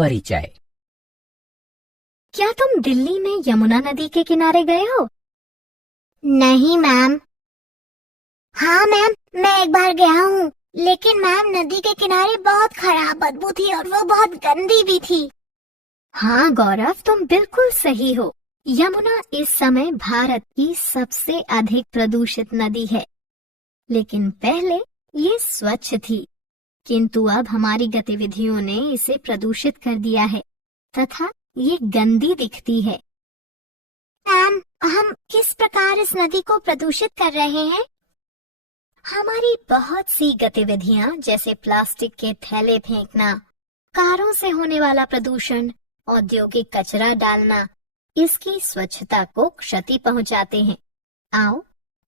परिचय। क्या तुम दिल्ली में यमुना नदी के किनारे गए हो? नहीं मैम। हाँ मैम, मैं एक बार गया हूँ, लेकिन मैम नदी के किनारे बहुत खराब बदबू थी और वो बहुत गंदी भी थी। हाँ गौरव, तुम बिल्कुल सही हो। यमुना इस समय भारत की सबसे अधिक प्रदूषित नदी है, लेकिन पहले ये स्वच्छ थी, किंतु अब हमारी गतिविधियों ने इसे प्रदूषित कर दिया है तथा ये गंदी दिखती है। मैम, हम किस प्रकार इस नदी को प्रदूषित कर रहे हैं? हमारी बहुत सी गतिविधियां, जैसे प्लास्टिक के थैले फेंकना, कारों से होने वाला प्रदूषण, औद्योगिक कचरा डालना, इसकी स्वच्छता को क्षति पहुंचाते हैं। आओ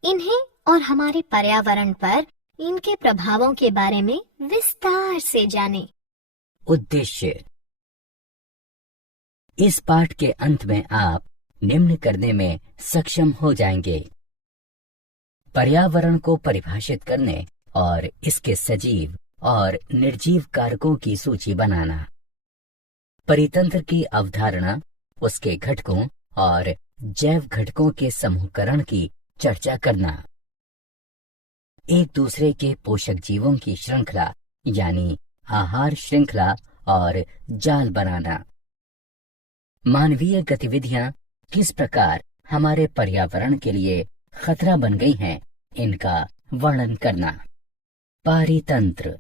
इन्हें और हमारे पर्यावरण पर इनके प्रभावों के बारे में विस्तार से जानें। उद्देश्य। इस पाठ के अंत में आप निम्न करने में सक्षम हो जाएंगे: पर्यावरण को परिभाषित करने और इसके सजीव और निर्जीव कारकों की सूची बनाना, परितंत्र की अवधारणा, उसके घटकों और जैव घटकों के समूहकरण की चर्चा करना, एक दूसरे के पोषक जीवों की श्रृंखला यानी आहार श्रृंखला और जाल बनाना, मानवीय गतिविधियां किस प्रकार हमारे पर्यावरण के लिए खतरा बन गई हैं, इनका वर्णन करना। पारितंत्र।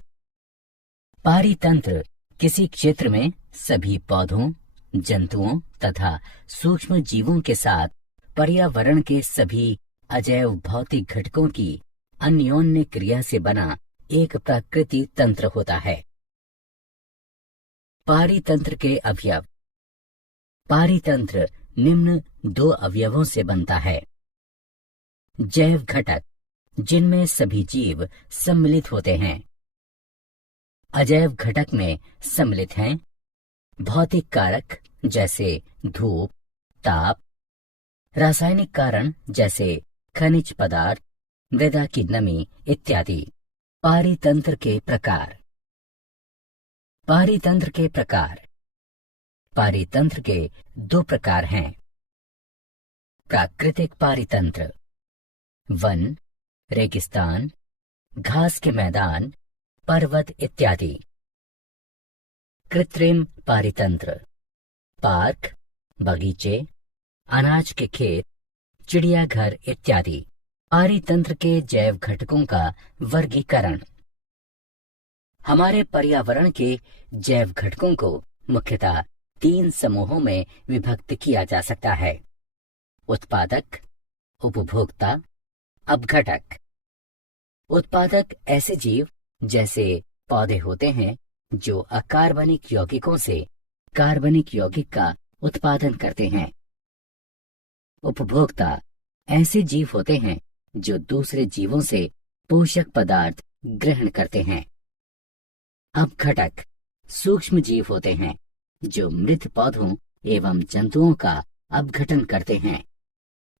पारितंत्र किसी क्षेत्र में सभी पौधों, जंतुओं तथा सूक्ष्म जीवों के साथ पर्यावरण के सभी अजैव भौतिक घटकों की अन्योन्य क्रिया से बना एक प्राकृतिक तंत्र होता है। पारितंत्र के अवयव। पारितंत्र निम्न दो अवयवों से बनता है: जैव घटक, जिनमें सभी जीव सम्मिलित होते हैं। अजैव घटक में सम्मिलित हैं भौतिक कारक जैसे धूप, ताप, रासायनिक कारण जैसे खनिज पदार्थ, मृदा की नमी इत्यादि। पारितंत्र के प्रकार। पारितंत्र के प्रकार। पारितंत्र के दो प्रकार हैं: प्राकृतिक पारितंत्र, वन, रेगिस्तान, घास के मैदान, पर्वत इत्यादि। कृत्रिम पारितंत्र, पार्क, बगीचे, अनाज के खेत, चिड़ियाघर इत्यादि। पारितंत्र के जैव घटकों का वर्गीकरण। हमारे पर्यावरण के जैव घटकों को मुख्यतः 3 समूहों में विभक्त किया जा सकता है: उत्पादक, उपभोक्ता, अपघटक। उत्पादक ऐसे जीव जैसे पौधे होते हैं जो अकार्बनिक यौगिकों से कार्बनिक यौगिक का उत्पादन करते हैं। उपभोक्ता ऐसे जीव होते हैं जो दूसरे जीवों से पोषक पदार्थ ग्रहण करते हैं। अपघटक सूक्ष्म जीव होते हैं जो मृत पौधों एवं जंतुओं का अपघटन करते हैं।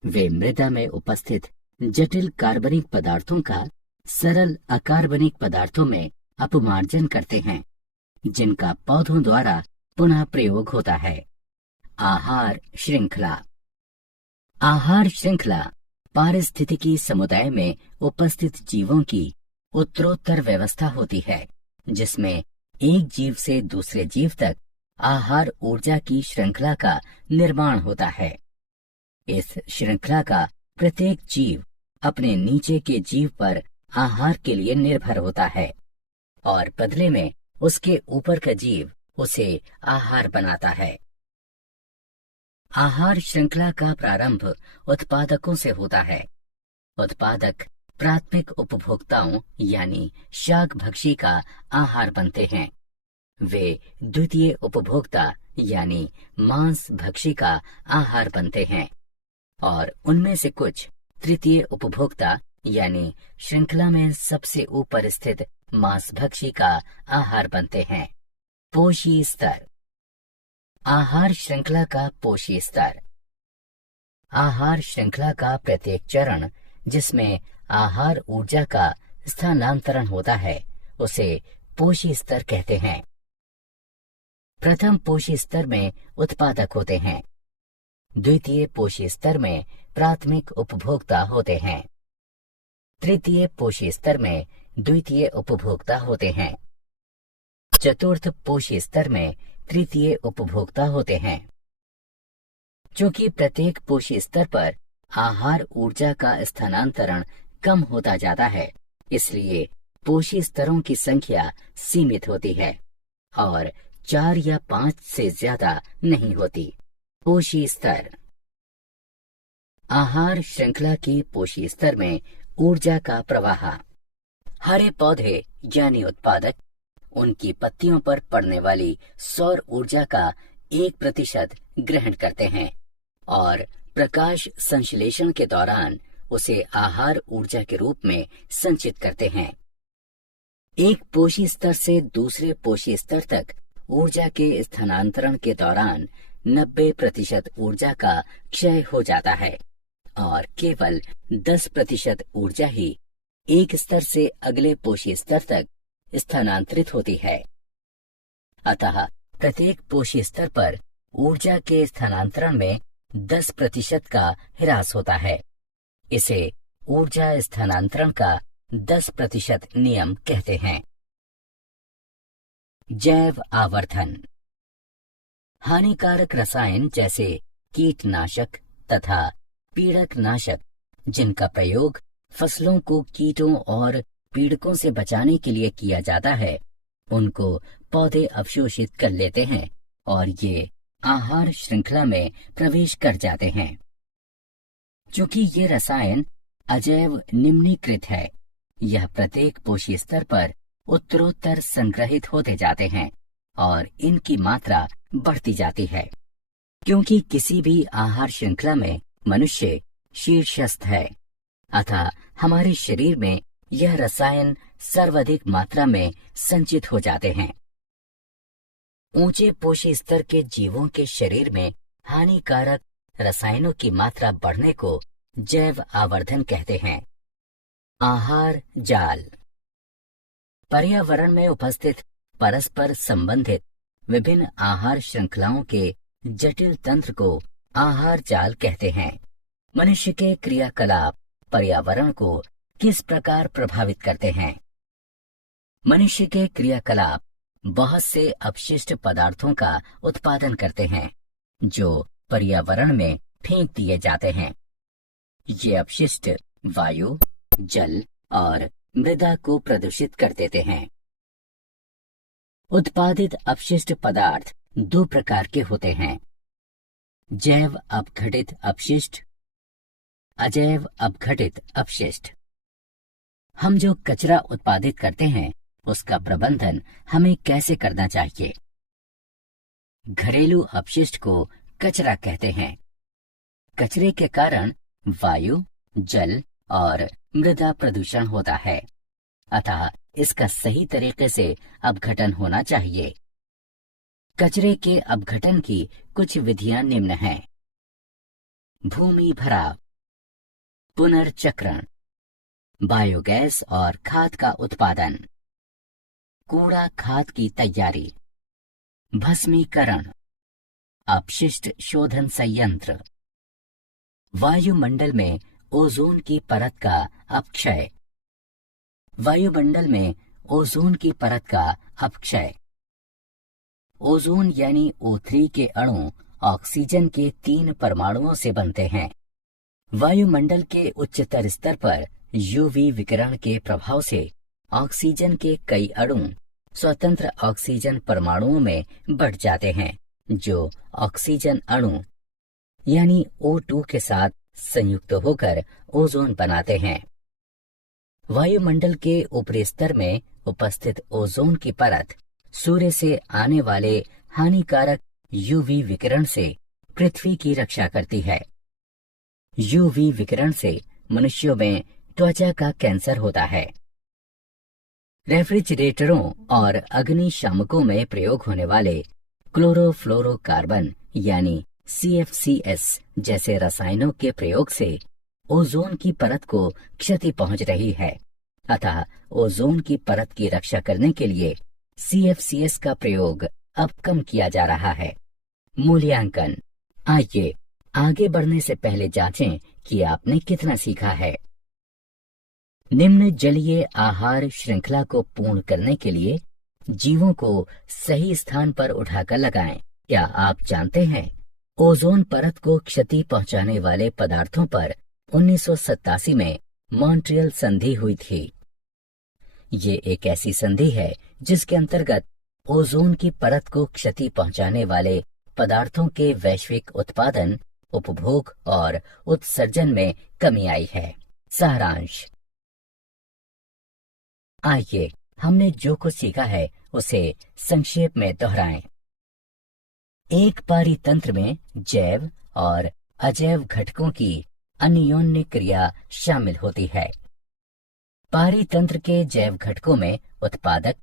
वे मृदा में उपस्थित जटिल कार्बनिक पदार्थों का सरल अकार्बनिक पदार्थों में अपमार्जन करते हैं, जिनका पौधों द्वारा पुनः प्रयोग होता है। आहार श्रृंखला। आहार श्रृंखला पारिस्थितिकी समुदाय में उपस्थित जीवों की उत्तरोत्तर व्यवस्था होती है, जिसमें एक जीव से दूसरे जीव तक आहार ऊर्जा की श्रृंखला का निर्माण होता है। इस श्रृंखला का प्रत्येक जीव अपने नीचे के जीव पर आहार के लिए निर्भर होता है और बदले में उसके ऊपर का जीव उसे आहार बनाता है। आहार श्रृंखला का प्रारंभ उत्पादकों से होता है। उत्पादक प्राथमिक उपभोक्ताओं यानी शाकभक्षी का आहार बनते हैं। वे द्वितीय उपभोक्ता यानी मांसभक्षी का आहार बनते हैं और उनमें से कुछ तृतीय उपभोक्ता यानी श्रृंखला में सबसे ऊपर स्थित मांसभक्षी का आहार बनते हैं। पोषी स्तर। आहार श्रृंखला का पोषी स्तर। आहार श्रृंखला का प्रत्येक चरण जिसमें आहार ऊर्जा का स्थानांतरण होता है उसे पोषी स्तर कहते हैं। प्रथम पोषी स्तर में उत्पादक होते हैं। द्वितीय पोषी स्तर में प्राथमिक उपभोक्ता होते हैं। तृतीय पोषी स्तर में द्वितीय उपभोक्ता होते हैं। चतुर्थ पोषी स्तर में तृतीय उपभोक्ता होते हैं। चूंकि प्रत्येक पोषी स्तर पर आहार ऊर्जा का स्थानांतरण कम होता जाता है, इसलिए पोषी स्तरों की संख्या सीमित होती है और 4 या 5 से ज्यादा नहीं होती। पोषी स्तर। आहार श्रृंखला की पोषी स्तर में ऊर्जा का प्रवाह। हरे पौधे यानी उत्पादक उनकी पत्तियों पर पड़ने वाली सौर ऊर्जा का 1% ग्रहण करते हैं और प्रकाश संश्लेषण के दौरान उसे आहार ऊर्जा के रूप में संचित करते हैं। एक पोषी स्तर से दूसरे पोषी स्तर तक ऊर्जा के स्थानांतरण के दौरान 90% ऊर्जा का क्षय हो जाता है और केवल 10% ऊर्जा ही एक स्तर से अगले पोषी स्तर तक स्थानांतरित होती है। अतः प्रत्येक पोषी स्तर पर ऊर्जा के स्थानांतरण में 10% का ह्रास होता है। इसे ऊर्जा स्थानांतरण का 10% नियम कहते हैं। जैव आवर्धन। हानिकारक रसायन जैसे कीटनाशक तथा पीड़क नाशक जिनका प्रयोग फसलों को कीटों और पीड़कों से बचाने के लिए किया जाता है, उनको पौधे अवशोषित कर लेते हैं और ये आहार श्रृंखला में प्रवेश कर जाते हैं। चूंकि ये रसायन अजैव निम्नीकृत है, यह प्रत्येक पोषी स्तर पर उत्तरोत्तर संग्रहित होते जाते हैं और इनकी मात्रा बढ़ती जाती है। क्योंकि किसी भी आहार श्रृंखला में मनुष्य शीर्षस्थ है, अतः हमारे शरीर में यह रसायन सर्वाधिक मात्रा में संचित हो जाते हैं। ऊंचे पोषी स्तर के जीवों के शरीर में हानिकारक रसायनों की मात्रा बढ़ने को जैव आवर्धन कहते हैं। आहार जाल। पर्यावरण में उपस्थित परस्पर संबंधित विभिन्न आहार श्रृंखलाओं के जटिल तंत्र को आहार जाल कहते हैं। मनुष्य के क्रियाकलाप पर्यावरण को किस प्रकार प्रभावित करते हैं? मनुष्य के क्रियाकलाप बहुत से अपशिष्ट पदार्थों का उत्पादन करते हैं जो पर्यावरण में फेंक दिए जाते हैं। ये अपशिष्ट वायु, जल और मृदा को प्रदूषित कर देते हैं। उत्पादित अपशिष्ट पदार्थ 2 प्रकार के होते हैं: जैव अपघटित अपशिष्ट, अजैव अपघटित अपशिष्ट। हम जो कचरा उत्पादित करते हैं उसका प्रबंधन हमें कैसे करना चाहिए? घरेलू अपशिष्ट को कचरा कहते हैं। कचरे के कारण वायु, जल और मृदा प्रदूषण होता है, अतः इसका सही तरीके से अपघटन होना चाहिए। कचरे के अपघटन की कुछ विधियां निम्न हैं: भूमि भराव, पुनर्चक्रण, बायोगैस और खाद का उत्पादन, कूड़ा खाद की तैयारी, भस्मीकरण, अपशिष्ट शोधन संयंत्र, वायुमंडल में ओजोन की परत का अपक्षय। वायुमंडल में ओजोन की परत का अपक्षय। ओजोन यानी O3 के अणु ऑक्सीजन के 3 परमाणुओं से बनते हैं। वायुमंडल के उच्चतर स्तर पर यूवी विकिरण के प्रभाव से ऑक्सीजन के कई अणु स्वतंत्र ऑक्सीजन परमाणुओं में बढ़ जाते हैं, जो ऑक्सीजन अणु यानी O2 के साथ संयुक्त होकर ओजोन बनाते हैं। वायुमंडल के ऊपरी स्तर में उपस्थित ओजोन की परत सूर्य से आने वाले हानिकारक यूवी विकिरण से पृथ्वी की रक्षा करती है। यूवी विकिरण से मनुष्यों में त्वचा का कैंसर होता है। रेफ्रिजरेटरों और अग्निशामकों में प्रयोग होने वाले क्लोरोफ्लोरोकार्बन यानी CFCS जैसे रसायनों के प्रयोग से ओजोन की परत को क्षति पहुंच रही है, अतः ओजोन की परत की रक्षा करने के लिए CFCS का प्रयोग अब कम किया जा रहा है। मूल्यांकन। आइए आगे बढ़ने से पहले जांचें कि आपने कितना सीखा है। निम्न जलीय आहार श्रृंखला को पूर्ण करने के लिए जीवों को सही स्थान पर उठाकर लगाएं। क्या आप जानते हैं, ओजोन परत को क्षति पहुंचाने वाले पदार्थों पर 1987 में मॉन्ट्रियल संधि हुई थी। ये एक ऐसी संधि है जिसके अंतर्गत ओजोन की परत को क्षति पहुंचाने वाले पदार्थों के वैश्विक उत्पादन, उपभोग और उत्सर्जन में कमी आई है। सारांश। आइए हमने जो कुछ सीखा है उसे संक्षेप में दोहराएं। एक पारितंत्र में जैव और अजैव घटकों की अन्योन्य क्रिया शामिल होती है। पारितंत्र के जैव घटकों में उत्पादक,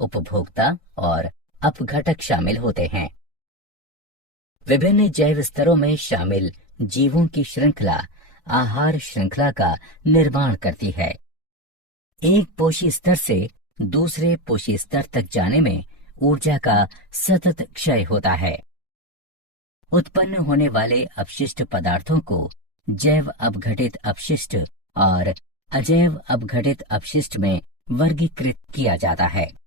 उपभोक्ता और अपघटक शामिल होते हैं। विभिन्न जैव स्तरों में शामिल जीवों की श्रृंखला आहार श्रृंखला का निर्माण करती है। एक पोषी स्तर से दूसरे पोषी स्तर तक जाने में ऊर्जा का सतत क्षय होता है। उत्पन्न होने वाले अपशिष्ट पदार्थों को जैव अपघटित अपशिष्ट और अजैव अपघटित अपशिष्ट में वर्गीकृत किया जाता है।